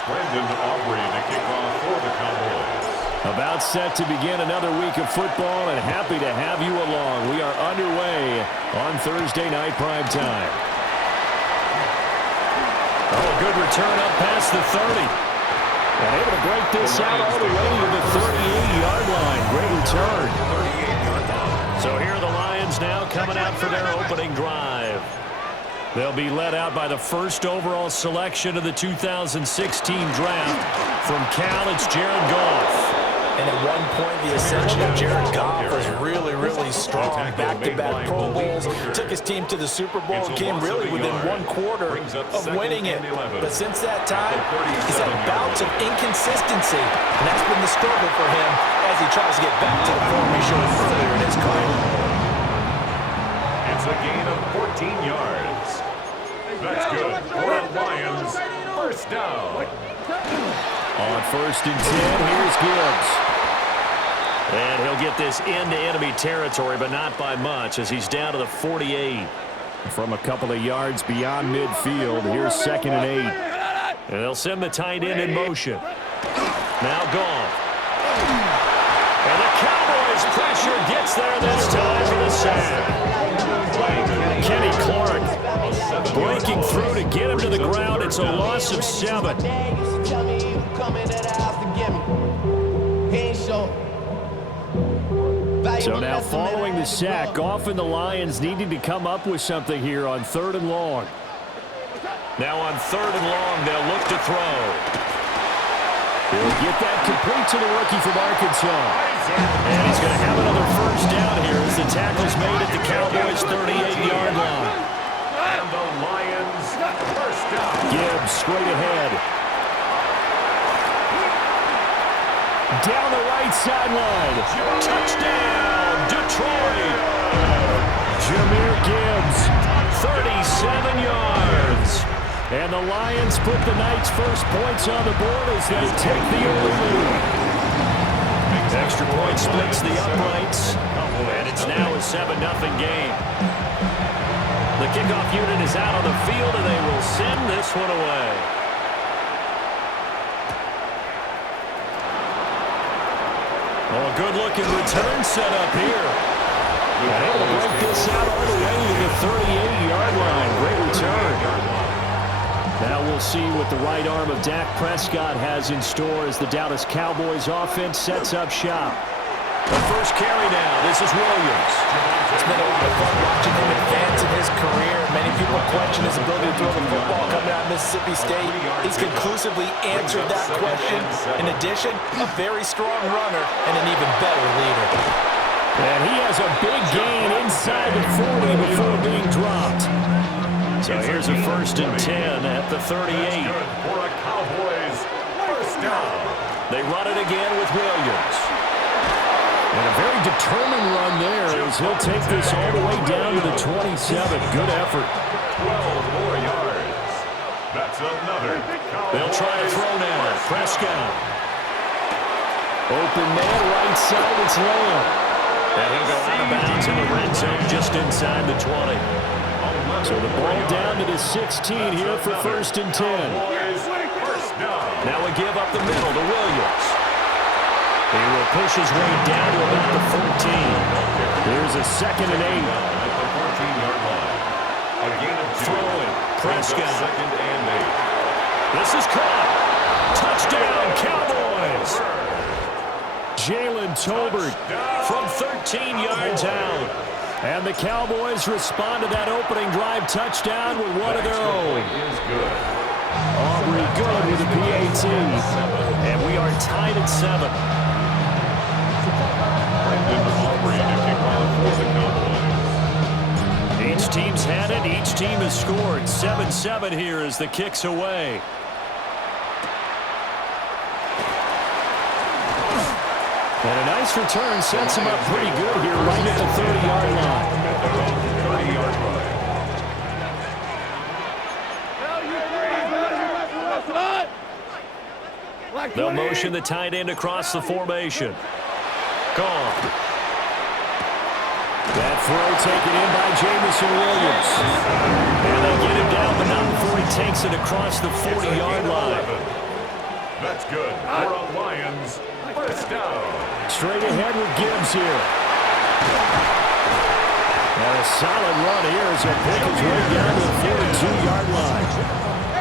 To kick off for the Cowboys. About set to begin another week of football, and happy to have you along. We are underway on Thursday night prime time. Oh, good return up past the 30. And able to break this out all the way to the 38-yard line. Great return. So here are the Lions now coming out for their opening drive. They'll be led out by the first overall selection of the 2016 draft. From Cal, it's Jared Goff. And at one point, the ascension of Jared Goff was really, really strong. Back-to-back Pro Bowls, took his team to the Super Bowl, and came really within one quarter of winning it. But since that time, he's had bouts of inconsistency, and that's been the struggle for him as he tries to get back to the form he showed earlier in his career. It's a gain of 14 yards. That's good for the Lions. First down. On first and 10, here's Gibbs. And he'll get this into enemy territory, but not by much, as he's down to the 48. From a couple of yards beyond midfield, here's second and 8. And they'll send the tight end in motion. Now Goff. And the Cowboys pressure gets there this time for the sack. Kenny Clark breaking through to get him to the ground. It's a loss of 7. So now following the sack, Goff and the Lions needing to come up with something here on 3rd and long. Now on 3rd and long, they'll look to throw. He'll get that complete to the rookie from Arkansas. And he's going to have another first down here as the tackle's made at the Cowboys' 38-yard line. And the Lions first down. Gibbs straight ahead. Down the right sideline. Touchdown, Detroit. Jahmyr Gibbs, 37 yards. And the Lions put the Knights' first points on the board as they take the early lead. Extra point splits the uprights, and it's now a 7-0 game. The kickoff unit is out on the field, and they will send this one away. Oh, a good-looking return set up here. And able to break this out all the way to the 38-yard line. Great return. Now we'll see what the right arm of Dak Prescott has in store as the Dallas Cowboys offense sets up shop. The first carry now. This is Williams. It's been a fun watching him advance in his career. Many people question his ability to throw the football coming out of Mississippi State. He's conclusively answered that question. In addition, a very strong runner and an even better leader. And he has a big gain inside the 40 before being dropped. So here's a first and 10 at the 38. For a Cowboys first down. They run it again with Williams. And a very determined run there as he'll take this all the way down to the 27. Good effort. 12 more yards. That's another. They'll try to throw now. Prescott. Open man right side. It's Lamb. And he'll go out of bounds in the red zone just inside the 20. So the ball down to the 16 here for first and 10. Now we give up the middle to Williams. He will push his way down to about the 14. Here's a second and 8. Throwing. Prescott. Second and 8. This is caught. Touchdown, Cowboys. Jalen Tolbert from 13 yards out. And the Cowboys respond to that opening drive touchdown with one of their own. Aubrey good with a PAT. And we are tied at 7. Each team's had it. Each team has scored. 7-7 here as the kick's away. And a nice return sets him up pretty good here right at the 30-yard line. They'll motion the tight end across the formation. Gone. That throw taken in by Jamison Williams. And they get him down, but not before he takes it across the 40-yard line. That's good for a Lions first down. Straight ahead with Gibbs here. And a solid run here as he'll pick his way down to the 42-yard line.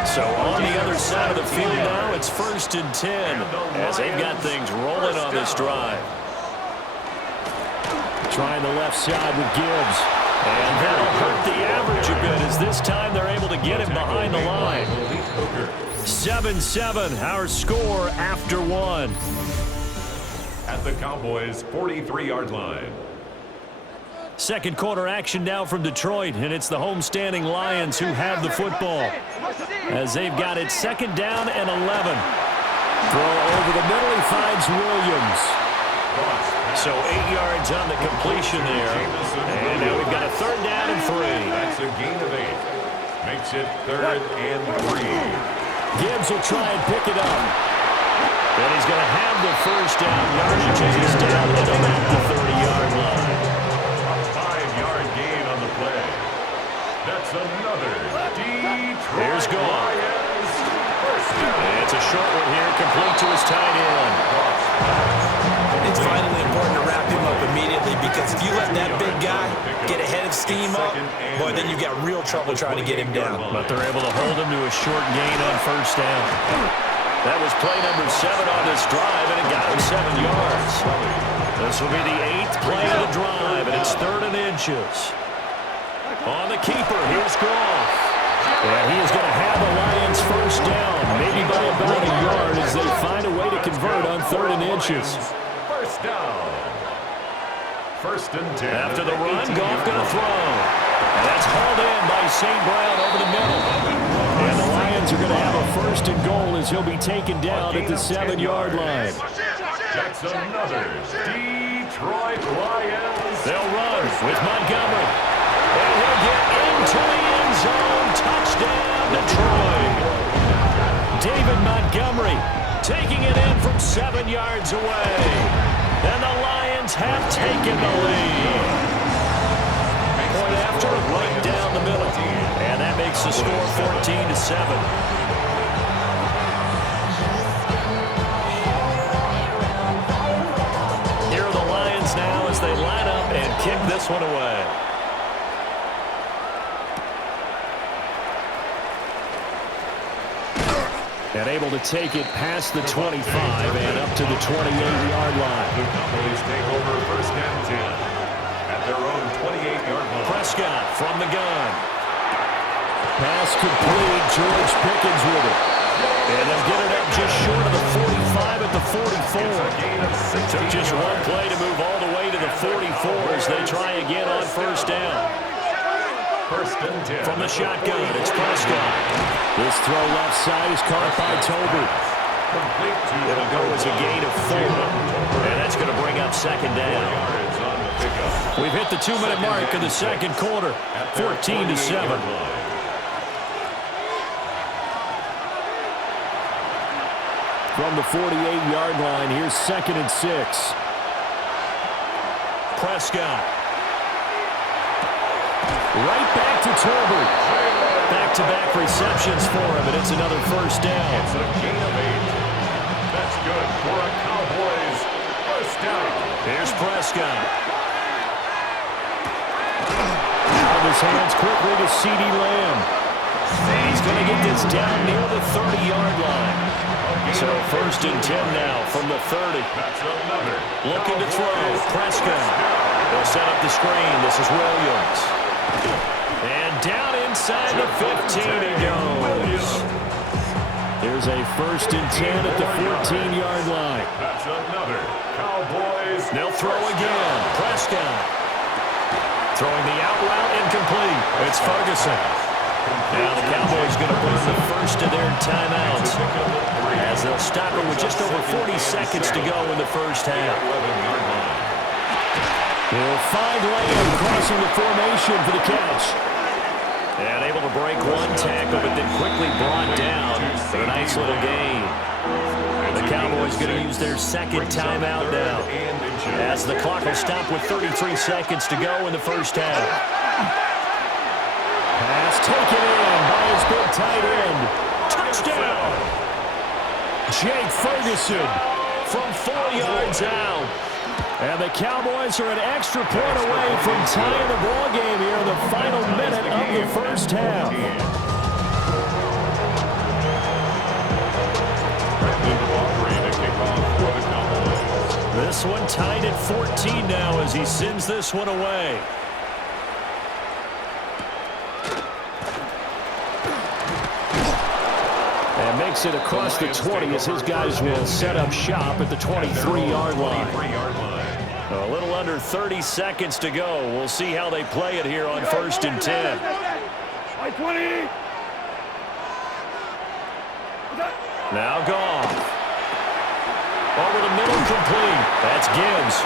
So on the other side of the field now, it's 1st and 10 as they've got things rolling on this drive. Trying the left side with Gibbs. And that'll hurt the average a bit as this time they're able to get him behind the line. 7-7, our score after 1. At the Cowboys' 43-yard line. Second quarter action now from Detroit, and it's the homestanding Lions who have the football. As they've got it 2nd down and 11. Throw over the middle, he finds Williams. So 8 yards on the completion there. And now we've got a 3rd down and 3. That's a gain of 8. Makes it 3rd and 3. Gibbs will try and pick it up. And he's going to have the first down. Yardage as he's down at about the 30-yard line. A 5-yard gain on the play. That's another Detroit Here's gone. Lions first down. It's a short one here, complete to his tight end. It's vitally important to wrap him up immediately because if you let that big guy get ahead of scheme up, boy, then you've got real trouble trying to get him down. But they're able to hold him to a short gain on first down. That was play number 7 on this drive, and it got him 7 yards. This will be the 8th play of the drive, and it's 3rd and inches. On the keeper, here's Goff. And he is going to have the Lions first down, maybe by about a yard as they find a way to convert on 3rd and inches. First down. 1st and 10. After the run, Goff going to throw. And that's hauled in by St. Brown over the middle. And the Lions are going to have a 1st and goal as he'll be taken down at the 7-yard line. That's another Detroit Lions. They'll run with Montgomery. And he'll get into the end zone. Touchdown, Detroit. David Montgomery taking it in from 7 yards away. And the Lions have taken the lead. Point after, right down the middle. And that makes the score 14-7. Here are the Lions now as they line up and kick this one away. And able to take it past the 25 and up to the 28-yard line. The Cowboys take over 1st and 10 at their own 28-yard line. Prescott from the gun. Pass complete. George Pickens with it. And they'll get it up just short of the 45 at the 44. Took just one play to move all the way to the 44 as they try again on 1st down. 1st and 10. From the shotgun, it's Prescott. This throw left side is caught by Toby. It'll go as a gain of 4. And that's going to bring up 2nd down. We've hit the 2-minute mark of the 2nd quarter. 14-7. From the 48-yard line, here's 2nd and 6. Prescott. Right back to Tolbert. Back-to-back receptions for him, and it's another 1st down. It's a gain of 8. That's good for a Cowboys 1st down. Here's Prescott. Out of his hands quickly to CeeDee Lamb. He's going to get this down near the 30-yard line. So 1st and 10 now from the 30. That's another. Looking to throw. Prescott. They'll set up the screen. This is Williams. And down inside the 15 he goes. There's a 1st and 10 at the 14-yard line. That's another Cowboys. They'll throw again. Prescott. Throwing the out route incomplete. It's Ferguson. Now the Cowboys going to burn the first of their timeouts as they'll stop it with just over 40 seconds to go in the first half. He'll find Lamb crossing the formation for the catch. And able to break one tackle, but then quickly brought down for a nice little gain. The Cowboys going to use their 2nd timeout now as the clock will stop with 33 seconds to go in the first half. Pass taken in by his big tight end. Touchdown! Jake Ferguson from 4 yards out. And the Cowboys are an extra point away from tying the ball game here in the final minute of the first half. This one tied at 14 now as he sends this one away. And makes it across the 20 as his guys will set up shop at the 23-yard line. A little under 30 seconds to go. We'll see how they play it here on 1st and 10. Now Goff. Over the middle, complete. That's Gibbs.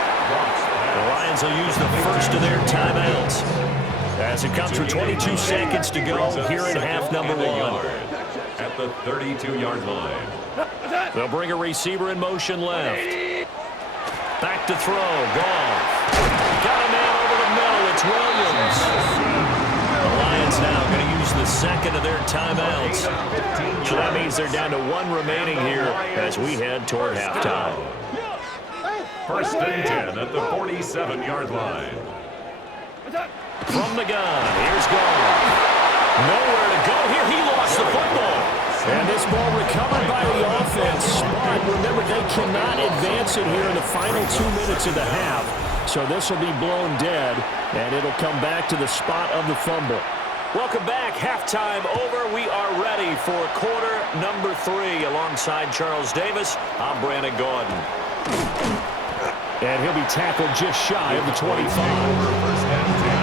The Lions will use the first of their timeouts as it comes with 22 seconds to go here in half number 1. At the 32-yard line. They'll bring a receiver in motion left. Back to throw. Goff. Got a man over the middle. It's Williams. The Lions now going to use the second of their timeouts. So that means they're down to 1 remaining here as we head toward halftime. 1st and 10 at the 47-yard line. From the gun, here's Goff. Nowhere to go here. He lost the football. And this ball recovered by the offense. But remember, they cannot advance it here in the final 2 minutes of the half. So this will be blown dead, and it'll come back to the spot of the fumble. Welcome back. Halftime over. We are ready for quarter number 3. Alongside Charles Davis, I'm Brandon Gordon. And he'll be tackled just shy of the 25.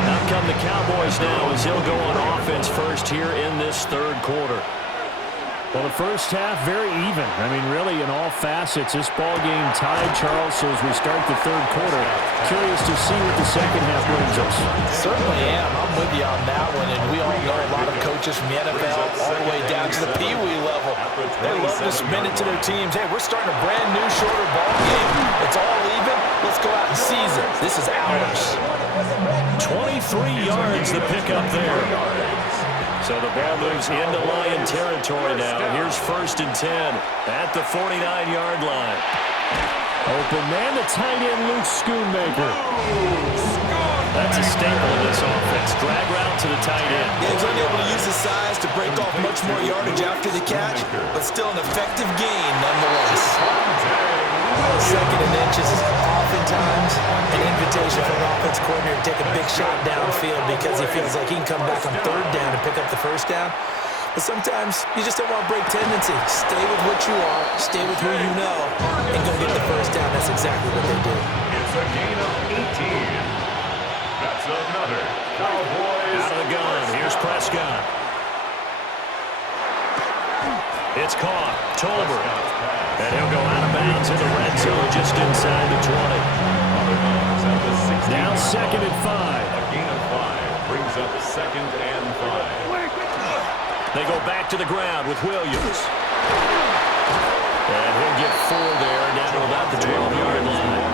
Out come the Cowboys now as he'll go on offense first here in this 3rd quarter. Well, the first half, very even. I mean, really, in all facets, this ball game tied, Charles, so as we start the 3rd quarter. Curious to see what the second half brings us. Certainly am. I'm with you on that one, and we all know a lot of coaches from the NFL all the way down to the Pee Wee level. They love to spin it to their teams. Hey, we're starting a brand new, shorter ball game. It's all even. Let's go out and seize it. This is ours. 23 yards the pickup there. So the ball moves into Lion territory now. Here's 1st and 10 at the 49-yard line. Open man, the tight end, Luke Schoonmaker. That's a staple of this offense. Drag route to the tight end. Yeah, he's unable to use his size to break off much more yardage after the catch, but still an effective gain nonetheless. 2nd and inches is oftentimes an invitation for an offense coordinator to take a big shot downfield because he feels like he can come back on 3rd down and pick up the 1st down. But sometimes you just don't want to break tendency. Stay with what you are, stay with who you know, and go get the 1st down. That's exactly what they did. It's a gain of 18. That's another Cowboys. Out of the gun. Here's Prescott. It's caught. Tolbert. And he'll go out of bounds in the red zone just inside the 20. Now 2nd and 5. A gain of 5 brings up 2nd and 5. They go back to the ground with Williams. And he'll get 4 there down to about the 12-yard line.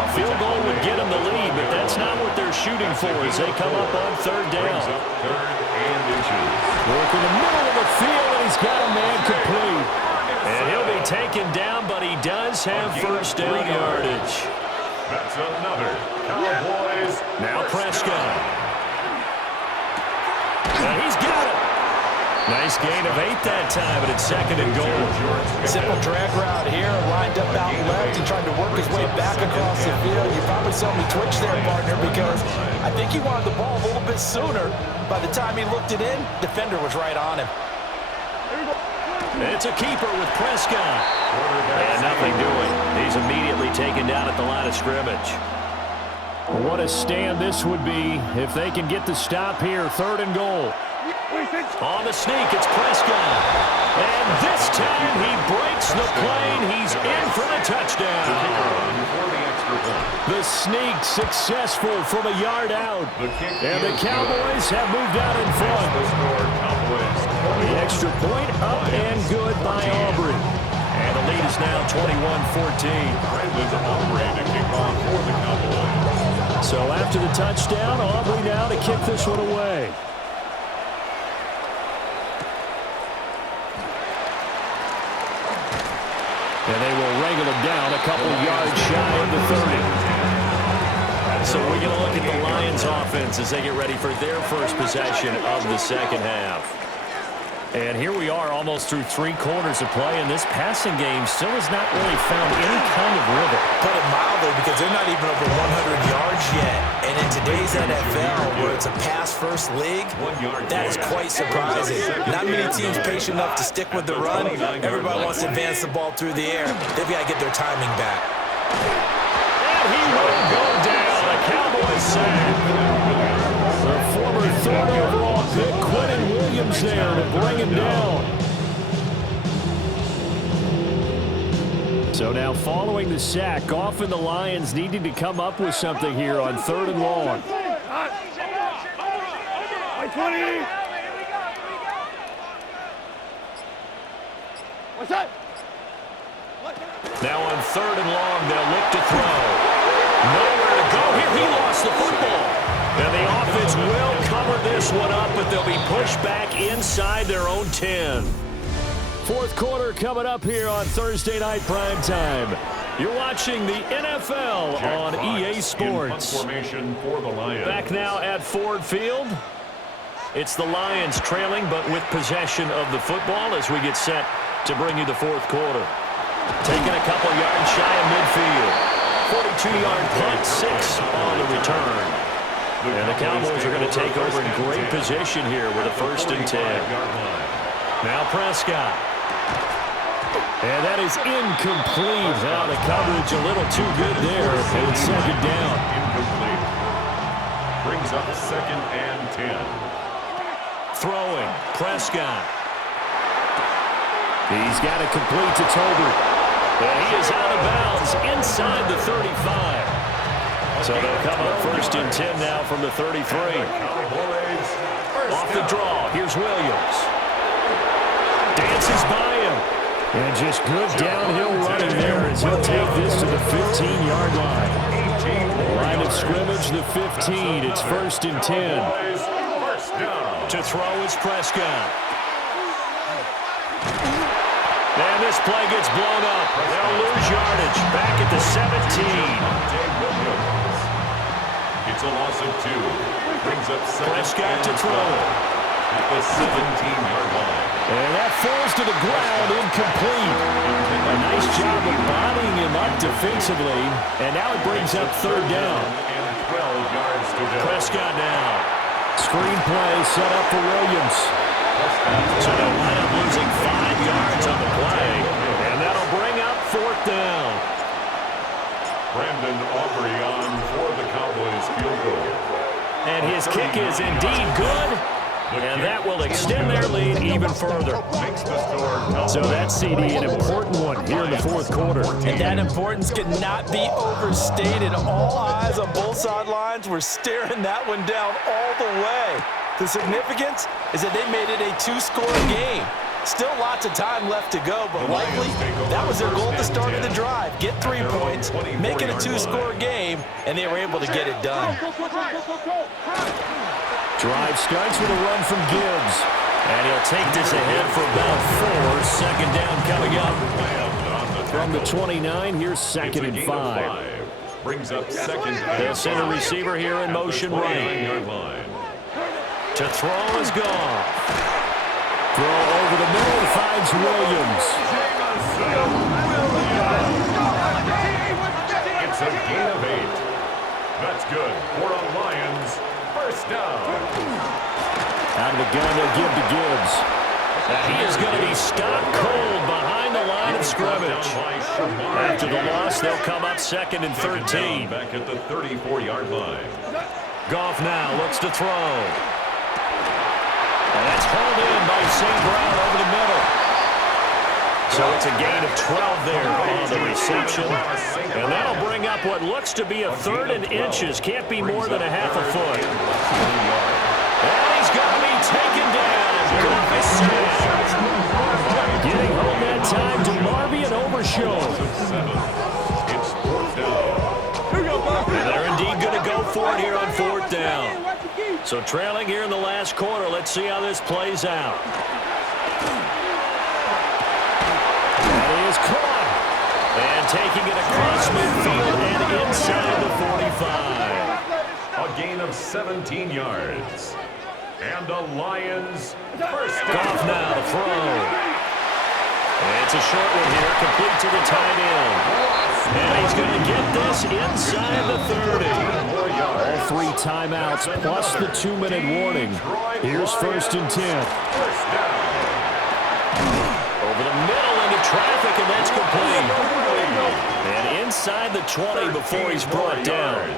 A field goal would get them the lead, but that's not what they're shooting for as they come up on 3rd down. 3rd and inches. Work in the middle of the field, and he's got a man complete. And he'll be taken down, but he does have 1st down yardage. That's another Cowboys. Now Prescott. And he's got it. Nice gain of 8 that time, but it's 2nd and goal. Simple drag route here, lined up out left and trying to work his way back across the field. You probably saw me twitch there, partner, because I think he wanted the ball a little bit sooner. By the time he looked it in, defender was right on him. It's a keeper with Prescott. And nothing doing. He's immediately taken down at the line of scrimmage. What a stand this would be if they can get the stop here. 3rd and goal. On the sneak, it's Prescott. And this time he breaks the plane. He's in for the touchdown. The sneak successful from a yard out. And the Cowboys have moved out in front. The extra point up and good by Aubrey. And the lead is now 21-14. So after the touchdown, Aubrey now to kick this one away. And they will wrangle him down a couple yards shy of the 30. So we're going to look at the Lions offense as they get ready for their first possession of the second half. And here we are almost through 3 quarters of play, and this passing game still has not really found any kind of rhythm. Put it mildly, because they're not even over 100 yards yet. And in today's NFL, where it's a pass-first league, that is quite surprising. Not many teams patient enough to stick with the run. Everybody wants to advance the ball through the air. They've got to get their timing back. And he will go down. A Cowboys sack. The former 3rd overall pick, Quentin Williams, there to bring him down. So now following the sack, Goff and the Lions needing to come up with something here on 3rd and long. Now on 3rd and long, they'll look to throw. Nowhere to go here. He lost the football. And the offense will cover this one up, but they'll be pushed back inside their own 10. 4th quarter coming up here on Thursday Night Primetime. You're watching the NFL on EA Sports. For the Lions. Back now at Ford Field. It's the Lions trailing, but with possession of the football as we get set to bring you the 4th quarter. Taking a couple yards shy of midfield. 42-yard punt, 6 on the return. And the Cowboys are going to take over in great position here with a 1st and 10. Now Prescott. And that is incomplete. Now the coverage a little too good there. And it's 2nd down. Incomplete. Brings up 2nd and 10. Throwing. Prescott. He's got it complete to Tolbert. And he is out of bounds inside the 35. So they'll come up 1st and 10 now from the 33. Off the draw, here's Williams. Dances by him. And just good downhill running there as he'll take this to the 15-yard line. Line of scrimmage, the 15. It's 1st and 10. To throw is Prescott. And this play gets blown up. They'll lose yardage. Back at the 17. It's a loss of 2. Brings up 2nd Prescott to throw. At the 17-yard line. And that falls to the ground, incomplete. A nice job of bodying him up defensively. And now it brings up 3rd down. And 12 yards to go. Prescott now. Screen play set up for Williams. So they'll wind up losing 5 yards on the play. And that'll bring up 4th down. Brandon Aubrey on for the Cowboys field goal. And his kick is indeed good. And that will extend their lead even further. So that CD, an important one here in the 4th quarter. And that importance cannot be overstated. All eyes on both sidelines were staring that one down all the way. The significance is that they made it a 2-score game. Still lots of time left to go, but likely that was their goal at the start of the drive. Get 3 points, make it a 2-score game, and they were able to get it done. Drive starts with a run from Gibbs. And he'll take this ahead for about 4. 2nd down coming up. From the 29, here's 2nd and 5. Brings up 2nd. They'll send a receiver here in motion right. To throw is gone. Throw over the middle, finds Williams. It's a gain of 8. That's good for the Lions. 1st down. Out of the gun, they'll give to Gibbs. And he is going to be stopped cold behind the line of scrimmage. After the loss, they'll come up 2nd and 13. Back at the 34-yard line. Goff now looks to throw. And that's hauled in by St. Brown over the middle. So it's a gain of 12 there on the reception. And that'll bring up what looks to be a 3rd and inches. Can't be more than a half a foot. And he's going to be taken down. Goff is sacked. Getting home that time to Marvy and Overshow. It's 4th down. And they're indeed going to go for it here on 4th down. So trailing here in the last quarter. Let's see how this plays out. That is caught. And taking it across midfield and inside the 45. A gain of 17 yards. And the Lions first down. Goff now to throw. It's a short one here, complete to the tight end. And he's going to get this inside the 30. All 3 timeouts plus the 2-minute warning. Here's 1st and 10. Over the middle into traffic, and that's complete. And inside the 20 before he's brought down.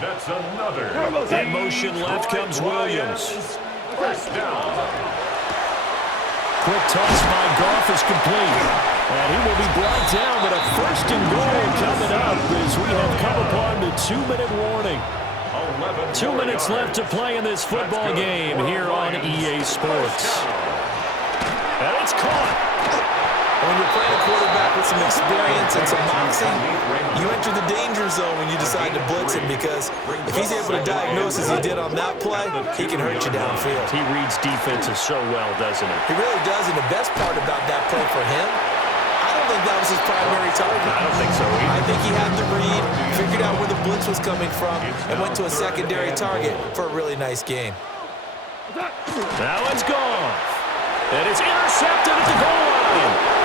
That's another. In motion left comes Williams. First down. Quick toss by Goff is complete. And he will be brought down, but a 1st and goal coming up as we have come upon the 2-minute warning. 2 minutes left to play in this football game here on EA Sports. And it's caught. When you're playing a quarterback with some experience and some moxie, you enter the danger zone when you decide to blitz him, because if he's able to diagnose as he did on that play, he can hurt you downfield. He reads defenses so well, doesn't he? He really does, and the best part about that play for him, I don't think that was his primary target. I don't think so either. I think he had to read, figured out where the blitz was coming from, and went to a secondary target for a really nice game. Now it's gone. And it's intercepted at the goal line.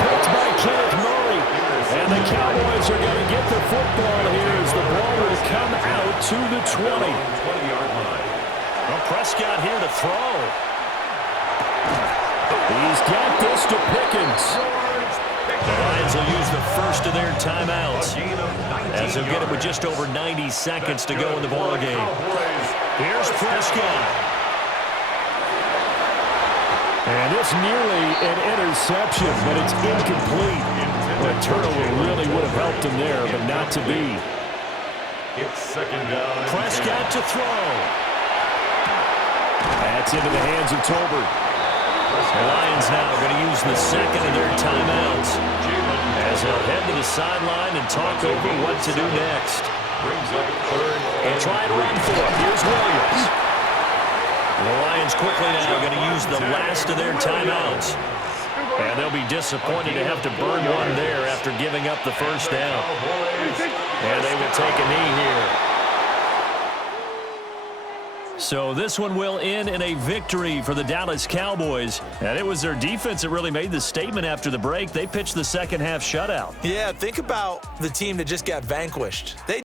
Picked by Kenneth Murray. And the Cowboys are going to get the football here as the ball will come out to the 20. 20-yard line. Well, Prescott here to throw. He's got this to Pickens. The Lions will use the first of their timeouts, as they'll get it with just over 90 seconds to go in the ball game. Here's Prescott. And it's nearly an interception, but it's incomplete. The turnover really would have helped him there, but not to be. It's 2nd down. Prescott to throw. That's into the hands of Tolbert. The Lions now are going to use the 2nd of their timeouts, as they'll head to the sideline and talk over what to do next. And try to run for it. Here's Williams. The Lions quickly now going to use the last of their timeouts. And they'll be disappointed to have to burn one there after giving up the first down. And they will take a knee here. So this one will end in a victory for the Dallas Cowboys. And it was their defense that really made the statement after the break. They pitched the second half shutout. Yeah, think about the team that just got vanquished. They